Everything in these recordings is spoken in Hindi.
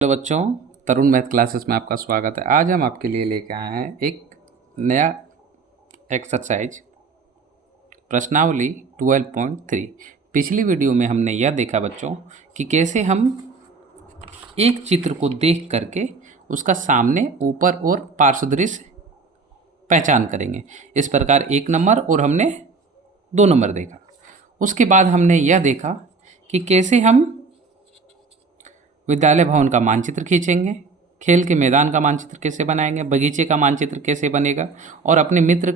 हेलो बच्चों, तरुण मैथ क्लासेस में आपका स्वागत है। आज हम आपके लिए लेके आए हैं एक नया एक्सरसाइज प्रश्नावली 12.3। पिछली वीडियो में हमने यह देखा बच्चों कि कैसे हम एक चित्र को देख करके उसका सामने, ऊपर और पार्श्व दृश्य पहचान करेंगे। इस प्रकार 1 नंबर और हमने 2 नंबर देखा। उसके बाद हमने यह देखा कि कैसे हम विद्यालय भवन का मानचित्र खींचेंगे, खेल के मैदान का मानचित्र कैसे बनाएंगे, बगीचे का मानचित्र कैसे बनेगा और अपने मित्र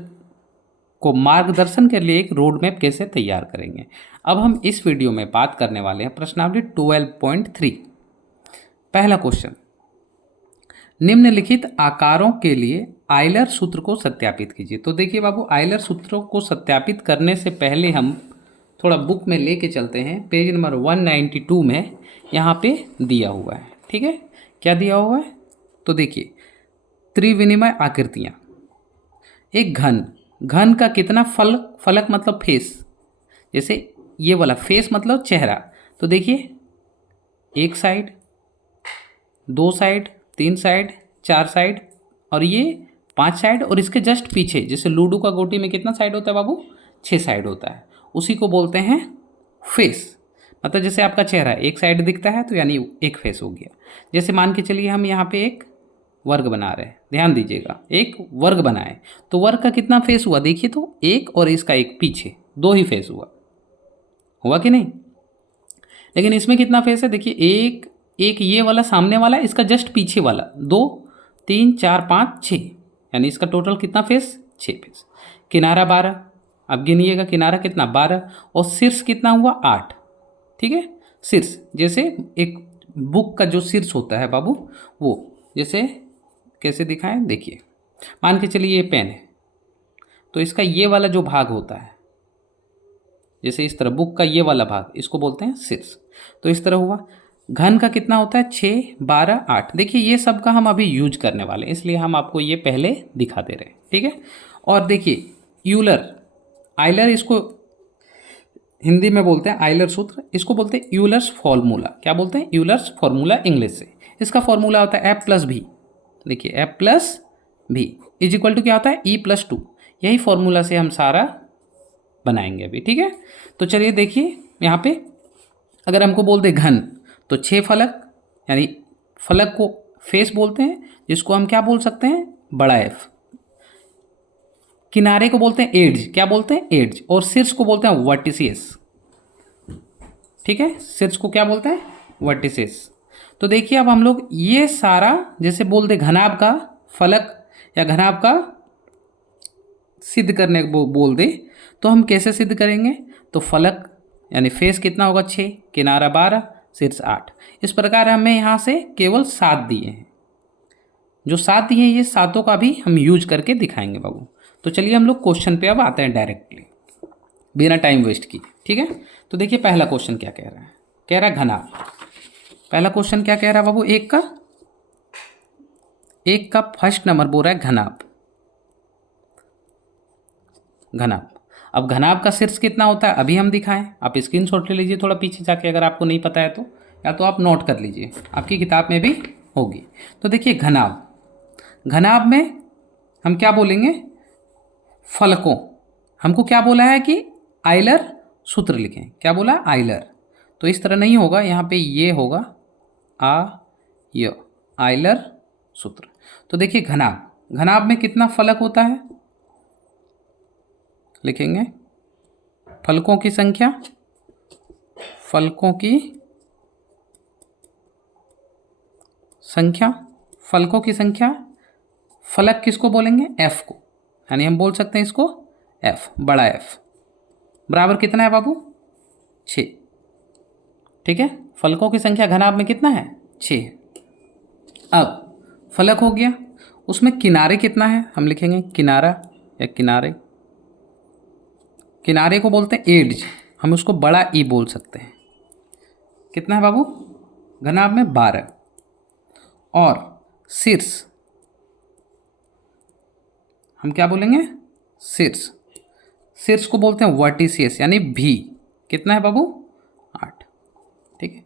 को मार्गदर्शन के लिए एक रोड मैप कैसे तैयार करेंगे। अब हम इस वीडियो में बात करने वाले हैं प्रश्नावली 12.3। पहला क्वेश्चन, निम्नलिखित आकारों के लिए आयलर सूत्र को सत्यापित कीजिए। तो देखिए बाबू, आयलर सूत्रों को सत्यापित करने से पहले हम थोड़ा बुक में लेके चलते हैं। पेज नंबर 192 में यहाँ पे दिया हुआ है, ठीक है। क्या दिया हुआ है तो देखिए, त्रिविनिमय आकृतियाँ, एक घन, घन का कितना फलक, फलक मतलब फेस, जैसे ये वाला फेस मतलब चेहरा। तो देखिए, एक साइड, 2 साइड, 3 साइड, 4 साइड और ये 5 साइड, और इसके जस्ट पीछे जैसे लूडो का गोटी में कितना साइड होता है बाबू, 6 साइड होता है। उसी को बोलते हैं फेस। मतलब जैसे आपका चेहरा एक साइड दिखता है तो यानी एक फेस हो गया। जैसे मान के चलिए हम यहाँ पे एक वर्ग बना रहे हैं, ध्यान दीजिएगा, एक वर्ग बनाए तो वर्ग का कितना फेस हुआ, देखिए तो एक, और इसका एक पीछे, 2 ही फेस हुआ कि नहीं। लेकिन इसमें कितना फेस है, देखिए एक, एक ये वाला सामने वाला, इसका जस्ट पीछे वाला 2, 3, 4, 5, 6, यानी इसका टोटल कितना फेस, 6 फेस। किनारा 12, अब गिनिएगा किनारा कितना 12, और शीर्ष कितना हुआ 8, ठीक है। शीर्ष जैसे एक बुक का जो शीर्ष होता है बाबू, वो जैसे कैसे दिखाएं, देखिए मान के चलिए ये पेन है तो इसका ये वाला जो भाग होता है, जैसे इस तरह बुक का ये वाला भाग, इसको बोलते हैं शीर्ष। तो इस तरह हुआ। घन का कितना होता है 6, 12, 8। देखिए ये सब का हम अभी यूज करने वाले हैं, इसलिए हम आपको ये पहले दिखा दे रहे हैं, ठीक है। और देखिए यूलर, आइलर इसको हिंदी में बोलते हैं आइलर सूत्र, इसको बोलते हैं यूलर्स फॉर्मूला। क्या बोलते हैं, यूलर्स फॉर्मूला इंग्लिश से। इसका फॉर्मूला होता है एफ प्लस भी, देखिए F plus B is equal to क्या होता है E+2। यही फॉर्मूला से हम सारा बनाएंगे अभी, ठीक है। तो चलिए देखिए, यहाँ पे अगर हमको बोल दे घन तो 6 फलक, यानी फलक को फेस बोलते हैं, जिसको हम क्या बोल सकते हैं, बड़ा एफ। किनारे को बोलते हैं एड्ज, क्या बोलते हैं एड्ज, और शीर्ष को बोलते हैं वर्टिसेस, ठीक है। शीर्ष को क्या बोलते हैं, वर्टिसेस। तो देखिए अब हम लोग ये सारा जैसे बोल दे घनाभ का फलक या घनाभ का सिद्ध करने को बोल दे, तो हम कैसे सिद्ध करेंगे, तो फलक यानी फेस कितना होगा 6, किनारा 12, शीर्ष 8। इस प्रकार हमें यहाँ से केवल 7 दिए हैं। जो 7 दिए हैं ये सातों का भी हम यूज करके दिखाएंगे बाबू। तो चलिए हम लोग क्वेश्चन पे अब आते हैं डायरेक्टली, बिना टाइम वेस्ट किए, ठीक है। तो देखिए पहला क्वेश्चन क्या कह रहा है, कह रहा है घनाभ। पहला क्वेश्चन क्या कह रहा है बाबू, एक का फर्स्ट नंबर बोल रहा है घनाभ। घनाभ, अब घनाभ का शीर्ष कितना होता है अभी हम दिखाएं, आप स्क्रीनशॉट ले लीजिए थोड़ा पीछे जाके, अगर आपको नहीं पता है तो, या तो आप नोट कर लीजिए, आपकी किताब में भी होगी। तो देखिए घनाभ, घनाभ में हम क्या बोलेंगे, फलकों, हमको क्या बोला है कि आइलर सूत्र लिखें, क्या बोला आइलर। तो इस तरह नहीं होगा, यहाँ पे ये होगा य आइलर सूत्र। तो देखिए घनाभ, घनाभ में कितना फलक होता है, लिखेंगे फलकों की संख्या, फलकों की संख्या, फलकों की संख्या। फलक किसको बोलेंगे, एफ को, यानी हम बोल सकते हैं इसको एफ, बड़ा एफ, बराबर कितना है बाबू 6, ठीक है। फलकों की संख्या घनाभ में कितना है 6। अब फलक हो गया, उसमें किनारे कितना है, हम लिखेंगे किनारा या किनारे। किनारे को बोलते हैं एड्ज, हम उसको बड़ा ई बोल सकते हैं। कितना है बाबू घनाभ में 12। और शीर्ष हम क्या बोलेंगे, शीर्ष, शीर्ष को बोलते हैं वर्टिसियस यानी भी। कितना है बाबू 8, ठीक है।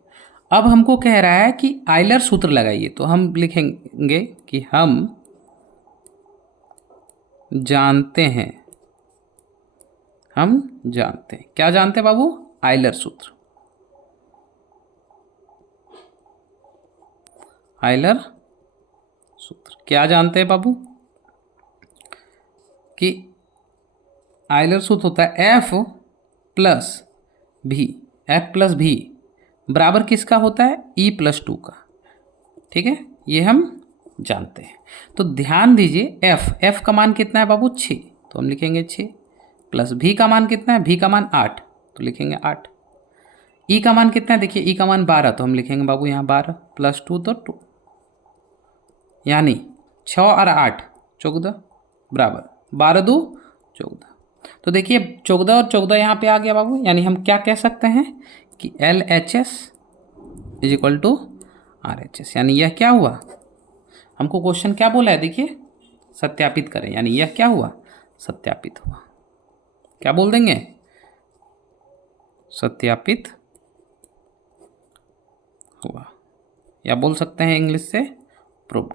अब हमको कह रहा है कि आयलर सूत्र लगाइए, तो हम लिखेंगे कि हम जानते हैं, क्या जानते हैं बाबू? आयलर सूत्र। आयलर सूत्र क्या जानते हैं बाबू? कि आयलर सूत्र होता है एफ प्लस भी बराबर किसका होता है? E+2 का। ठीक है, ये हम जानते हैं। तो ध्यान दीजिए, एफ का मान कितना है बाबू? 6, तो हम लिखेंगे 6 प्लस भी का मान कितना है? भी का मान 8, तो लिखेंगे 8। ई का मान कितना है? देखिए ई का मान 12, तो हम लिखेंगे बाबू यहाँ 12 प्लस 2 तो 2, यानी 6 और 8 14 बराबर 12 2 14। तो देखिए 14 और 14 यहाँ पे आ गया बाबू, यानी हम क्या कह सकते हैं कि LHS is equal to RHS। यानी यह क्या हुआ? हमको क्वेश्चन क्या बोला है? देखिए सत्यापित करें, यानी यह क्या हुआ? सत्यापित हुआ। क्या बोल देंगे? सत्यापित हुआ, या बोल सकते हैं इंग्लिश से प्रूव्ड।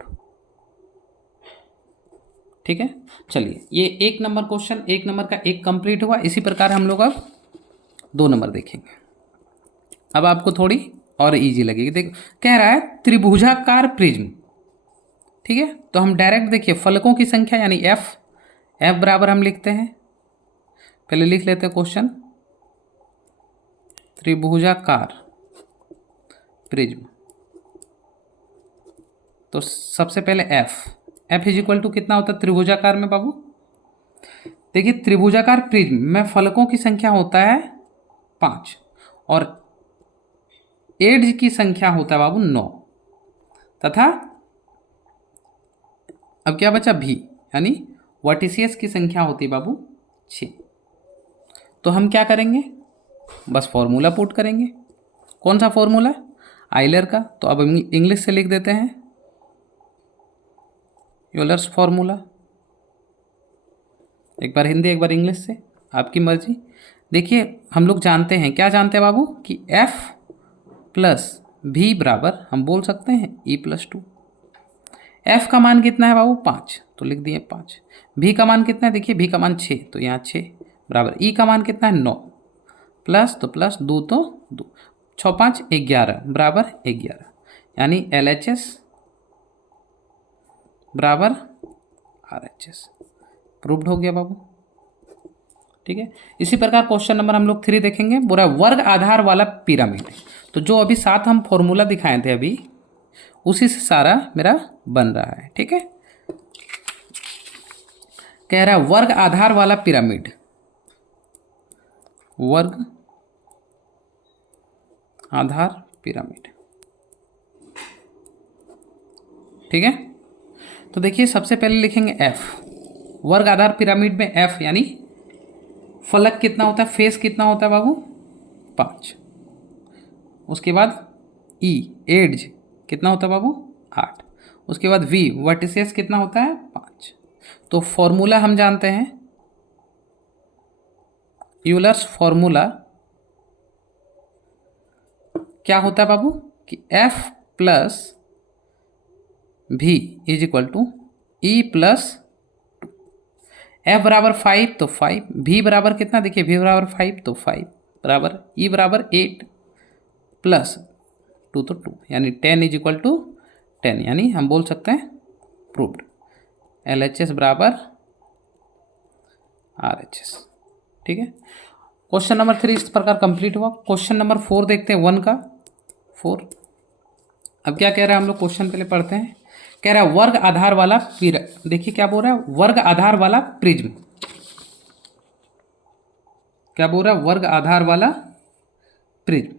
ठीक है, चलिए ये 1 नंबर क्वेश्चन, 1 नंबर का 1 कंप्लीट हुआ। इसी प्रकार हम लोग अब 2 नंबर देखेंगे। अब आपको थोड़ी और इजी लगेगी। देखो कह रहा है त्रिभुजाकार प्रिज्म। ठीक है, तो हम डायरेक्ट देखिए फलकों की संख्या यानी एफ बराबर हम लिखते हैं, पहले लिख लेते हैं क्वेश्चन। त्रिभुजाकार प्रिज्म, तो सबसे पहले एफ इज इक्वल टू कितना होता है त्रिभुजाकार में बाबू? देखिए त्रिभुजाकार प्रिज्म में फलकों की संख्या होता है 5 और एड्ज की संख्या होता है बाबू 9, तथा अब क्या बचा? भी, यानी वर्टिसियस की संख्या होती है बाबू 6। तो हम क्या करेंगे? बस फॉर्मूला पुट करेंगे। कौन सा फॉर्मूला? आइलर का। तो अब इंग्लिश से लिख देते हैं यूलर्स फॉर्मूला। एक बार हिंदी एक बार इंग्लिश से, आपकी मर्जी। देखिए हम लोग जानते हैं, क्या जानते हैं बाबू? कि F प्लस भी बराबर हम बोल सकते हैं E+2। F का मान कितना है बाबू? 5, तो लिख दिए 5। भी का मान कितना है? देखिए भी का मान 6, तो यहाँ 6 बराबर E का मान कितना है? 9 प्लस, तो प्लस 2 तो 2, 6 5 11 बराबर 11, यानी LHS बराबर RHS। प्रूव्ड हो गया बाबू। ठीक है, इसी प्रकार क्वेश्चन नंबर हम लोग 3 देखेंगे। पूरा वर्ग आधार वाला पिरामिड। तो जो अभी 7 हम फॉर्मूला दिखाए थे अभी, उसी से सारा मेरा बन रहा है। ठीक है, कह रहा है वर्ग आधार वाला पिरामिड, वर्ग आधार पिरामिड। ठीक है, तो देखिए सबसे पहले लिखेंगे F। वर्ग आधार पिरामिड में F यानी फलक कितना होता है? फेस कितना होता है बाबू? 5। उसके बाद E एड्ज कितना होता है बाबू? 8। उसके बाद V वर्टिसेस कितना होता है? 5। तो फॉर्मूला हम जानते हैं, यूलर्स फॉर्मूला क्या होता है बाबू? कि F plus B is equal to E+2। F बराबर 5 तो 5, भी बराबर कितना? देखिए भी बराबर 5 तो 5 बराबर E बराबर 8 प्लस 2 तो 2, यानी 10 इज इक्वल टू 10, यानी हम बोल सकते हैं प्रूव्ड। LHS बराबर RHS। ठीक है, क्वेश्चन नंबर 3 इस प्रकार कंप्लीट हुआ। क्वेश्चन नंबर 4 देखते हैं, 1 का 4। अब क्या कह रहा है हम लोग क्वेश्चन पहले पढ़ते हैं। कह रहा है वर्ग आधार वाला देखिए क्या बोल रहा है? वर्ग आधार वाला प्रिज्म। क्या बोल रहा है? वर्ग आधार वाला प्रिज्म।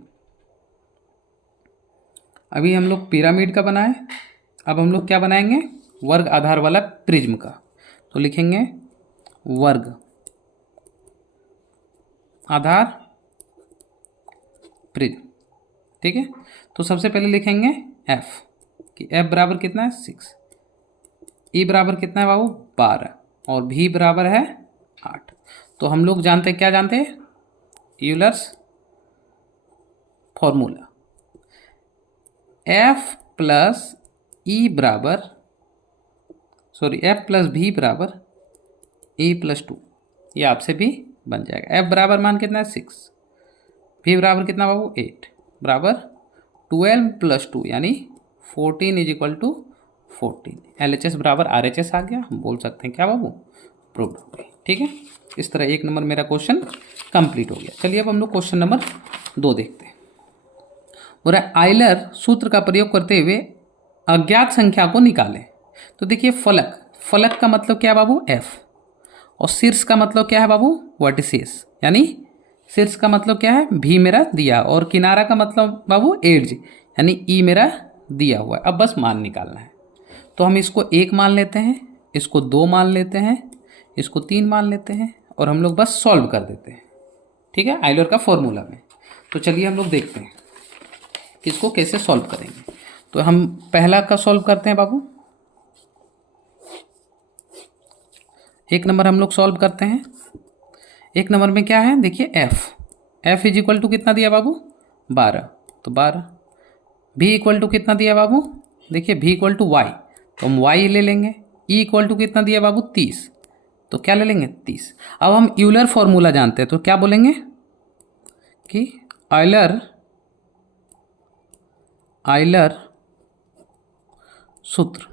अभी हम लोग पिरामिड का बनाए, अब हम लोग क्या बनाएंगे? वर्ग आधार वाला प्रिज्म का। तो लिखेंगे वर्ग आधार प्रिज्म। ठीक है, तो सबसे पहले लिखेंगे F कि F बराबर कितना है? 6। E बराबर कितना है बाबू? 12 और भी बराबर है 8। तो हम लोग जानते हैं, क्या जानते हैं? Euler's formula. एफ प्लस ई बराबर एफ प्लस भी बराबर ई प्लस 2, ये आपसे भी बन जाएगा। एफ बराबर मान कितना है 6, भी बराबर कितना बाबू 8, बराबर 12 प्लस 2 यानी 14 इज इक्वल टू 14। LHS बराबर RHS आ गया, हम बोल सकते हैं क्या बाबू, प्रूव्ड हो गई। ठीक है, इस तरह 1 नंबर मेरा क्वेश्चन कंप्लीट हो गया। चलिए अब हम लोग क्वेश्चन नंबर 2 देखते हैं। बोला आयलर सूत्र का प्रयोग करते हुए अज्ञात संख्या को निकालें। तो देखिए फलक का मतलब क्या है बाबू F, और शीर्ष का मतलब क्या है बाबू वर्टिसेस, यानी शीर्ष का मतलब क्या है भी मेरा दिया, और किनारा का मतलब बाबू एड्ज यानी ई मेरा दिया हुआ है। अब बस मान निकालना है, तो हम इसको 1 मान लेते हैं, इसको 2 मान लेते हैं, इसको 3 मान लेते हैं, और हम लोग बस सॉल्व कर देते हैं। ठीक है, आयलर का फॉर्मूला में। तो चलिए हम लोग देखते हैं कि इसको कैसे सॉल्व करेंगे। तो हम पहला का सॉल्व करते हैं बाबू, 1 नंबर हम लोग सॉल्व करते हैं। 1 नंबर में क्या है देखिए एफ इज इक्वल टू कितना दिया बाबू 12, तो 12। भी इक्वल टू कितना दिया बाबू, देखिए भी इक्वल टू वाई, तो हम वाई ले लेंगे। ई इक्वल टू कितना दिया बाबू 30, तो क्या ले लेंगे 30। अब हम यूलर फॉर्मूला जानते हैं, तो क्या बोलेंगे कि आयलर सूत्र,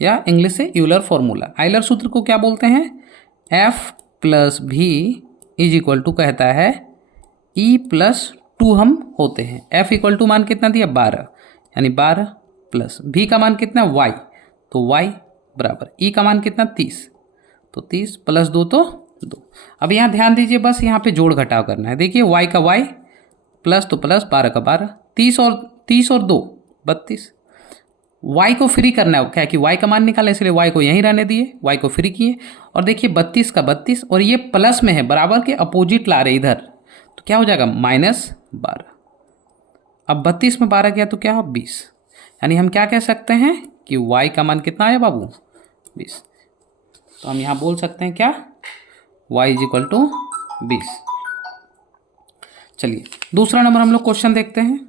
या इंग्लिश से यूलर फॉर्मूला। आयलर सूत्र को क्या बोलते हैं, F plus B is equal to कहता है ई प्लस 2 हम होते हैं। एफ इक्वल टू मान कितना दिया 12, यानी 12 प्लस भी का मान कितना वाई, तो वाई बराबर ई का मान कितना 30, तो 30 प्लस 2 तो 2। अब यहाँ ध्यान दीजिए, बस यहाँ पे जोड़ घटाव करना है। देखिए वाई का वाई प्लस तो प्लस, 12 का 12, 30 और 2 32। y को फ्री करना है, क्या कि y का मान निकाला, इसलिए y को यहीं रहने दिए, y को फ्री किए। और देखिए 32 का 32, और ये प्लस में है, बराबर के अपोजिट ला रहे इधर, तो क्या हो जाएगा -12। अब 32 में 12 गया तो क्या हो 20, यानी हम क्या कह सकते हैं कि y का मान कितना आया बाबू 20। तो हम यहाँ बोल सकते हैं क्या, y इज इक्वल टू 20। चलिए दूसरा नंबर हम लोग क्वेश्चन देखते हैं।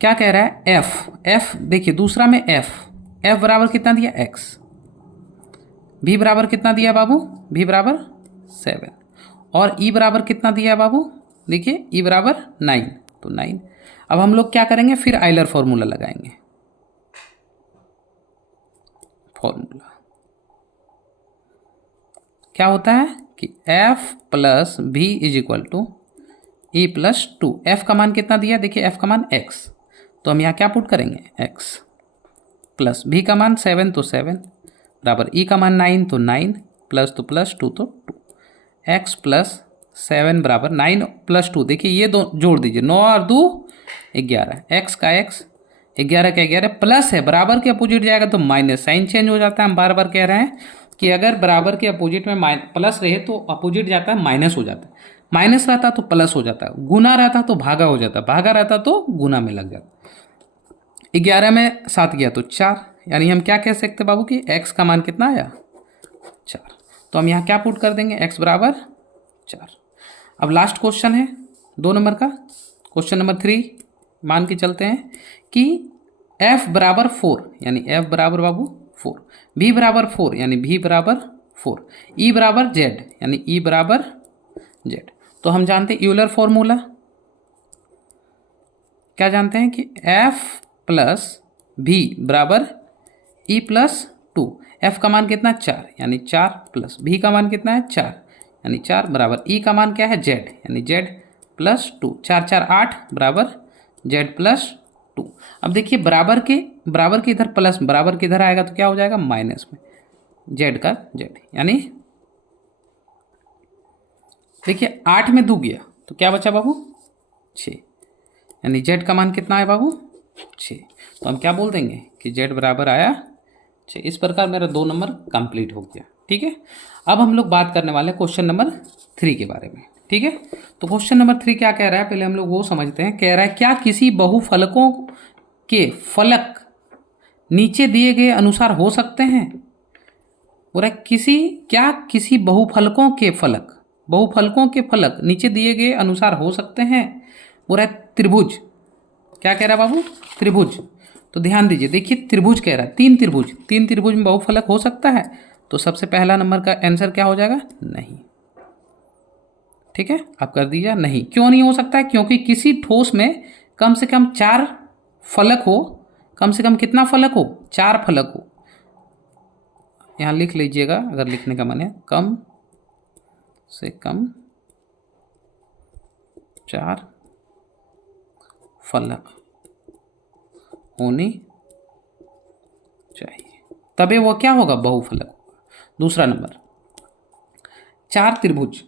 क्या कह रहा है एफ देखिए दूसरा में एफ बराबर कितना दिया x, भी बराबर कितना दिया बाबू, भी बराबर 7, और ई बराबर कितना दिया बाबू, देखिए ई बराबर 9, तो 9। अब हम लोग क्या करेंगे, फिर आयलर फॉर्मूला लगाएंगे। फॉर्मूला क्या होता है कि F plus B is equal to E plus 2। F का मान कितना दिया, देखिए एफ का मान x, तो हम यहाँ क्या पुट करेंगे x, प्लस भी का मान 7 तो 7, बराबर ई का मान 9 तो 9, प्लस तो प्लस 2 तो 2, x प्लस 7 बराबर 9 प्लस 2। देखिए ये दो जोड़ दीजिए, 9 और 2 11, x का x 11 का 11 प्लस है, बराबर के अपोजिट जाएगा तो माइनस, साइन चेंज हो जाता है। हम बार बार कह रहे हैं कि अगर बराबर के अपोजिट में प्लस रहे तो अपोजिट जाता है माइनस हो जाता है, माइनस रहता तो प्लस हो जाता है, गुना रहता तो भागा हो जाता, भागा रहता तो गुना में लग जाता। 11 में 7 गया तो 4, यानी हम क्या कह सकते बाबू कि x का मान कितना आया 4। तो हम यहाँ क्या पुट कर देंगे, x बराबर 4। अब लास्ट क्वेश्चन है 2 नंबर का, क्वेश्चन नंबर 3 मान के चलते हैं कि f बराबर 4, यानी f बराबर बाबू 4, b बराबर 4 यानी b बराबर 4, e बराबर z यानी e बराबर z। तो हम जानते हैं यूलर फॉर्मूला, क्या जानते हैं कि f प्लस भी बराबर ई प्लस 2। एफ का मान कितना 4, यानी 4 प्लस भी का मान कितना है 4, यानी 4 बराबर ई का मान क्या है z, यानी z प्लस 2। 4 4 8 बराबर z प्लस 2। अब देखिए बराबर के इधर प्लस, बराबर के इधर आएगा तो क्या हो जाएगा माइनस में, z का z, यानी देखिए 8 में 2 गया तो क्या बचा बाबू 6, यानी z का मान कितना है बाबू 6। तो हम क्या बोल देंगे कि z बराबर आया 6। इस प्रकार मेरा 2 नंबर कंप्लीट हो गया। ठीक है, अब हम लोग बात करने वाले क्वेश्चन नंबर 3 के बारे में। ठीक है, तो क्वेश्चन नंबर 3 क्या कह रहा है, पहले हम लोग वो समझते हैं। कह रहा है क्या किसी बहुफलकों के फलक नीचे दिए गए अनुसार हो सकते हैं। बोल रहा है किसी बहुफलकों के फलक, बहुफलकों के फलक नीचे दिए गए अनुसार हो सकते हैं। बोल रहा है त्रिभुज, क्या कह रहा है बाबू, त्रिभुज। तो ध्यान दीजिए, देखिए त्रिभुज कह रहा है, तीन त्रिभुज में बहुफलक हो सकता है। तो सबसे पहला नंबर का आंसर क्या हो जाएगा, नहीं। ठीक है, आप कर दीजिए नहीं। क्यों नहीं हो सकता है, क्योंकि किसी ठोस में कम से कम 4 फलक हो। कम से कम कितना फलक हो, 4 फलक हो। यहाँ लिख लीजिएगा अगर लिखने का मन है, कम से कम 4 फलक होनी चाहिए, तभी वो क्या होगा, बहुफलक होगा। दूसरा नंबर, 4 त्रिभुज,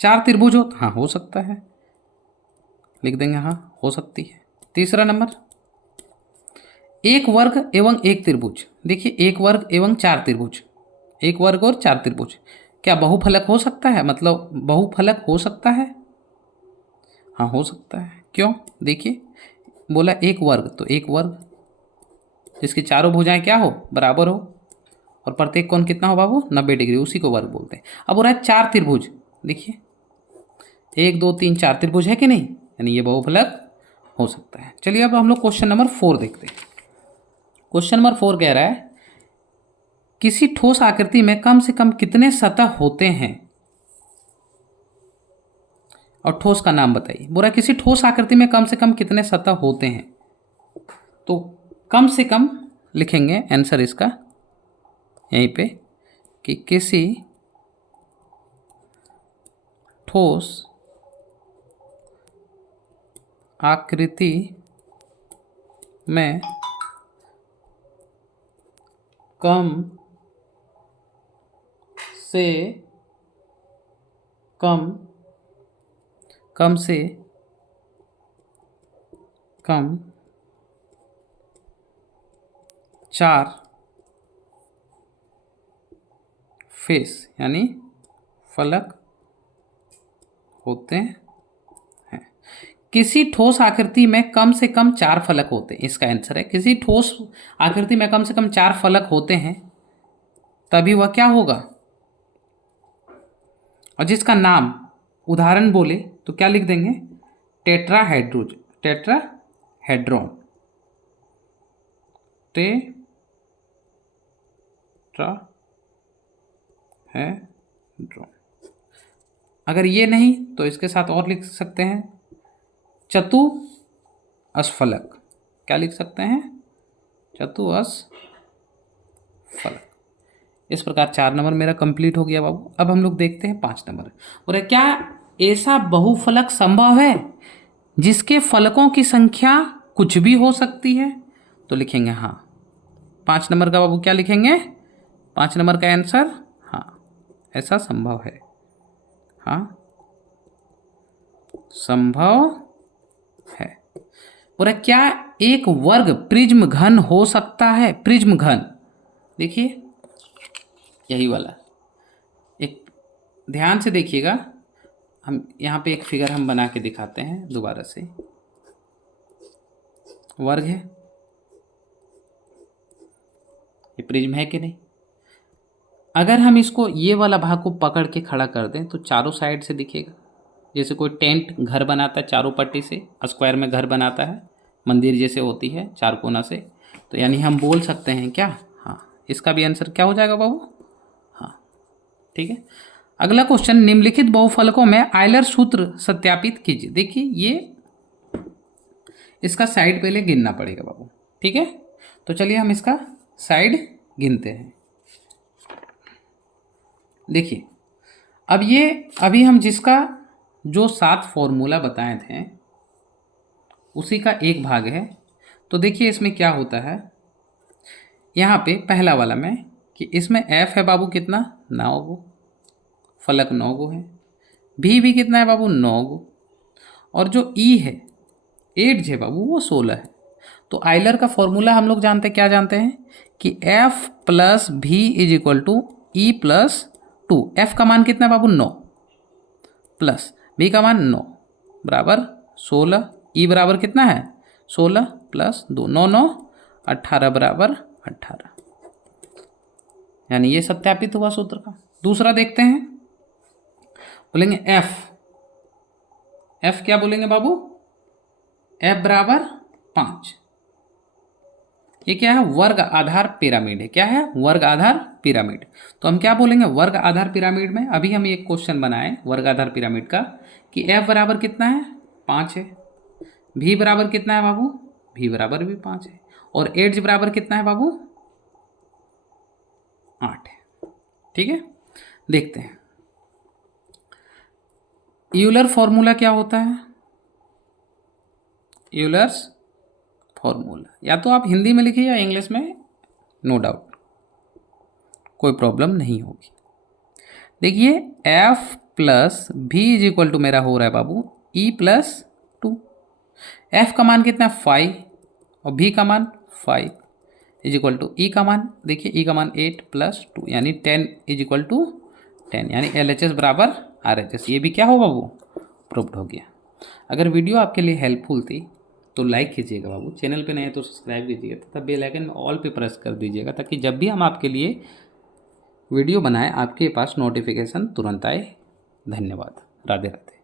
4 त्रिभुज हो, हाँ हो सकता है, लिख देंगे हाँ हो सकती है। तीसरा नंबर, एक वर्ग एवं एक त्रिभुज। देखिए एक वर्ग एवं 4 त्रिभुज, एक वर्ग और 4 त्रिभुज, क्या बहुफलक हो सकता है, मतलब बहुफलक हो सकता है, हाँ हो सकता है। क्यों, देखिए बोला एक वर्ग, तो एक वर्ग जिसकी चारों भुजाएं क्या हो, बराबर हो, और प्रत्येक कोण कितना हो बाबू, 90 डिग्री, उसी को वर्ग बोलते हैं। अब हो रहा है 4 त्रिभुज, देखिए 1 2 3 4 त्रिभुज है कि नहीं, यानी ये बहुफलक हो सकता है। चलिए अब हम लोग क्वेश्चन नंबर 4 देखते हैं। क्वेश्चन नंबर 4 कह रहा है किसी ठोस आकृति में कम से कम कितने सतह होते हैं, और ठोस का नाम बताइए। बोला किसी ठोस आकृति में कम से कम कितने सतह होते हैं, तो कम से कम लिखेंगे आंसर इसका यहीं पे कि किसी ठोस आकृति में कम से कम 4 फेस यानी फलक होते हैं। किसी ठोस आकृति में कम से कम 4 फलक होते हैं, इसका आंसर है किसी ठोस आकृति में कम से कम 4 फलक होते हैं, तभी वह क्या होगा, और जिसका नाम उदाहरण बोले तो क्या लिख देंगे, टेट्राहेड्रोन, टेट्राहेड्रोन, अगर ये नहीं तो इसके साथ और लिख सकते हैं चतुष्फलक, क्या लिख सकते हैं, चतुष्फलक। इस प्रकार 4 नंबर मेरा कंप्लीट हो गया बाबू। अब हम लोग देखते हैं 5 नंबर, और क्या ऐसा बहुफलक संभव है जिसके फलकों की संख्या कुछ भी हो सकती है, तो लिखेंगे हाँ। 5 नंबर का बाबू क्या लिखेंगे, 5 नंबर का आंसर हाँ, ऐसा संभव है, हाँ संभव है। और क्या एक वर्ग प्रिज्म घन हो सकता है, प्रिज्म घन, देखिए यही वाला, एक ध्यान से देखिएगा, हम यहाँ पे एक फिगर हम बना के दिखाते हैं दोबारा से। वर्ग है, ये प्रिज्म है कि नहीं। अगर हम इसको ये वाला भाग को पकड़ के खड़ा कर दें तो चारों साइड से दिखेगा, जैसे कोई टेंट घर बनाता है चारों पट्टी से, स्क्वायर में घर बनाता है, मंदिर जैसे होती है 4 कोना से, तो यानी हम बोल सकते हैं क्या, हाँ इसका भी आंसर क्या हो जाएगा बाबू, हाँ ठीक है। अगला क्वेश्चन, निम्नलिखित बहुफलकों में आयलर सूत्र सत्यापित कीजिए। देखिए ये इसका साइड पहले गिनना पड़ेगा बाबू, ठीक है। तो चलिए हम इसका साइड गिनते हैं। देखिए अब ये अभी हम जिसका जो 7 फॉर्मूला बताए थे उसी का एक भाग है। तो देखिए इसमें क्या होता है, यहाँ पे पहला वाला में कि इसमें एफ है बाबू कितना, 9 गो फलक, 9 गो है। भी कितना है बाबू, 9 गो। और जो ई है 8 है बाबू, वो 16 है। तो आइलर का फॉर्मूला हम लोग जानते हैं, क्या जानते हैं कि F plus B is equal to E plus 2। F का मान कितना है बाबू, 9 प्लस भी का मान 9 बराबर 16। ई बराबर कितना है, 16 प्लस 2, 9 9 18 बराबर 18, यानी ये सत्यापित हुआ सूत्र का। दूसरा देखते हैं, बोलेंगे एफ क्या बोलेंगे बाबू, एफ बराबर 5। ये क्या है, वर्ग आधार पिरामिड है। क्या है, वर्ग आधार पिरामिड। तो हम क्या बोलेंगे, वर्ग आधार पिरामिड में अभी हम एक क्वेश्चन बनाए वर्ग आधार पिरामिड का कि एफ बराबर कितना है, 5 है। भी बराबर कितना है बाबू, भी बराबर भी 5 है। और एड्ज बराबर कितना है बाबू, 8 है। ठीक है, देखते हैं यूलर फॉर्मूला क्या होता है। यूलर्स फॉर्मूला या तो आप हिंदी में लिखिए या इंग्लिश में, नो डाउट कोई प्रॉब्लम नहीं होगी। देखिए F plus B is equal to मेरा हो रहा है बाबू ई प्लस 2। एफ का मान कितना, 5 और भी का मान 5 इज इक्वल टू ई का मान, देखिए ई का मान 8 प्लस 2 यानी 10 इज इक्वल टू 10, यानी LHS बराबर RHS। ये भी क्या हो बाबू, प्रूव्ड हो गया। अगर वीडियो आपके लिए हेल्पफुल थी तो लाइक कीजिएगा बाबू, चैनल पे नए तो सब्सक्राइब कीजिएगा तथा बेल आइकन में ऑल पे प्रेस कर दीजिएगा ताकि जब भी हम आपके लिए वीडियो बनाएं आपके पास नोटिफिकेशन तुरंत आए। धन्यवाद, राधे राधे।